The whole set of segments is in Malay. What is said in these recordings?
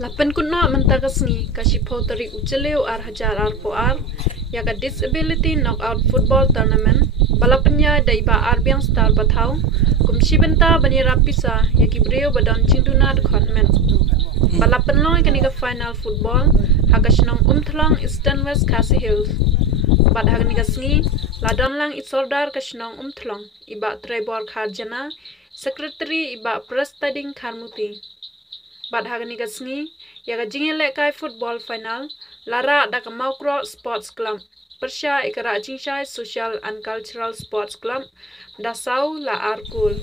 Lapan kuna mentakasngi kasi poteri uceleu ar hajar ar poar ya ka disability knockout football tournament balapnya da iba arbiang star bathau kumsi benta bani rapisa ya ki breo badan cinduna de khotmen balapan loy kani ka final football hakasnong umthlang eastern west khasi hills bad hagni kasngi ladon lang isordar kasnong umthlang iba trebor kharjana secretary iba prestading kharmuti bad hagni kasngi ya ka jingile kai football final lara da ka maukro sports club persya ikara jingsai social and cultural sports club dasau la arkul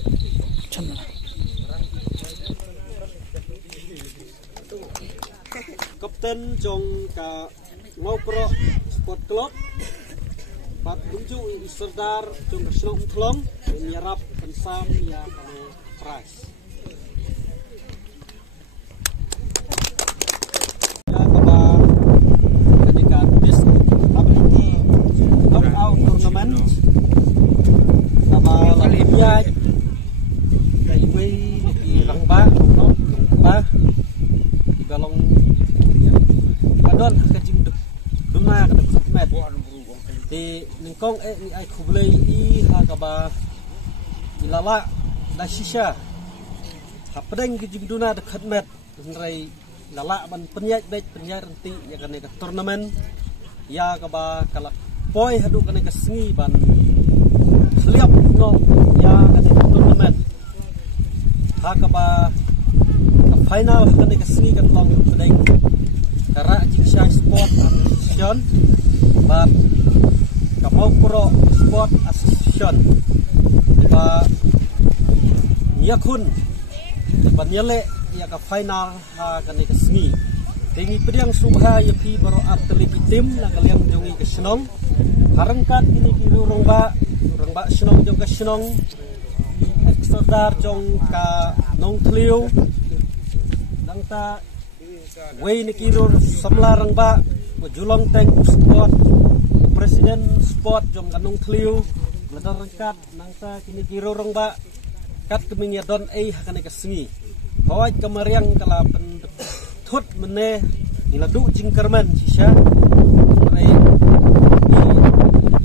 kapten jong ka maukro sport club bat bunju iserdar jong ka slong thlong nyarap pensam ya prize thì ningkong ni ai khublei I hakaba ilala da shisha hapdeng ki jingduna de khatmet nrai lala ban penyaj bej penyaj renti ya kane ka tournament ya kaba kala poi hadu kane ka sngi ban khliap no ya kane ka tournament hakaba ka final kane ka sngi kan long pedeng kara jingsha sport association bat Maukro Sport Association ba nyakun ba nyele ya ka final ha kani ka sngi tingi pediang subha ya pi baro atlet tim na kaliang jongi ka snong harangkat ini kiru rongba snong jong ka snong extradar jong ka nong tliu dangta wei ni kiru samla rangba julong tank sport Presiden sport jong kanong tliu ladar rengkat nangta kini kiro rongba kat kemingya don hakane kasngi bawaj kamariang kala pen thut mene niladu jingkerman sisya nei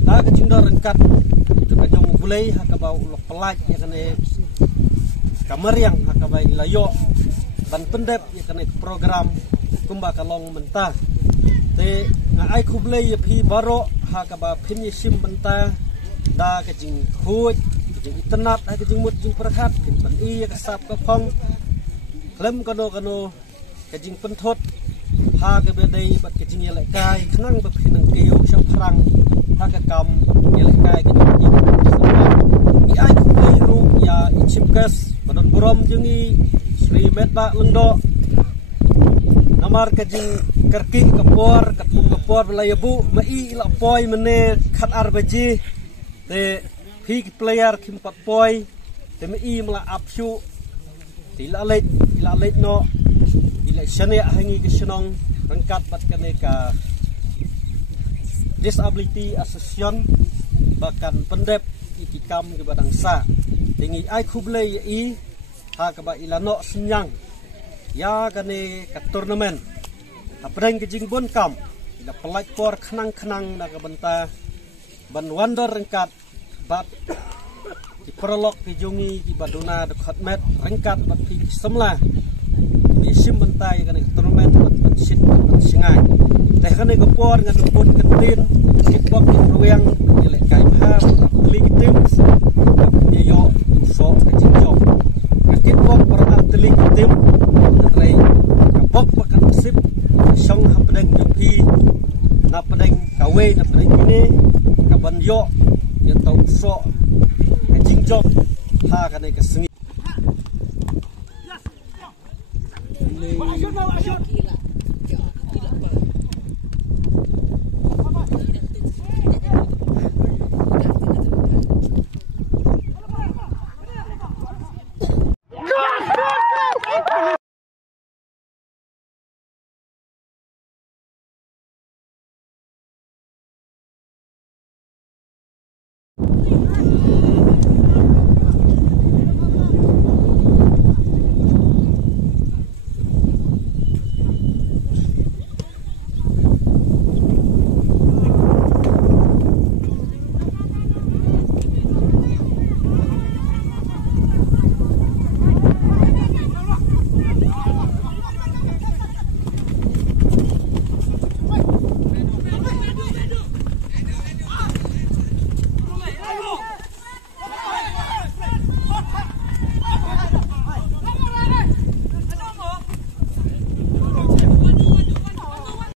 ta ka jingdo rengkat juga jong bulai hakaba ulok pelaj ya kane kamariang hakaba ilayo ban pendep ya kane program kumba kalong mentah te ngai khublei ya phi baro hakaba phin sim benta da ka jing khuj jing internet ha ka jing mut jing prakhat kin pan I ka sap ka phong klem kano ka jing pen thot ha ka be dei bat ka jing ya lai kai khnang ba phin nang keu sam phrang ha ka kam ya lai kai ka jing I ai khublei ru ya chimkas badon burom jingi Sri Medba lengdo namar ka jing kerki kapor katpung kapor belayabu mai ila poi mene khat arbaji te phi player kim pat poi te mai mala apsu ila leit no ila shane hangi ke shnong rangkat pat kane ka disability association bahkan pendep ikam ke badang sa tingi ai khublei I ha ka ba ila no senyang ya kane ka tournament apreng ke jing bon kam ila pelaj por khnang na ka benta ban wonder rengkat bat di prolog ke jongi di baduna de khatmet rengkat bat pi semla bi sim bentai kan tournament bat sit singai teh kan ke por ngan pun ketin kickbox di ruang ile kai pha legitim ye yo so ke jing jo kickbox por atlet tim rei kabok pakan sip song hapdeng jopi na pedeng kawe na pedeng ini kaban yo ya tau so jing jok ha kan ke sengi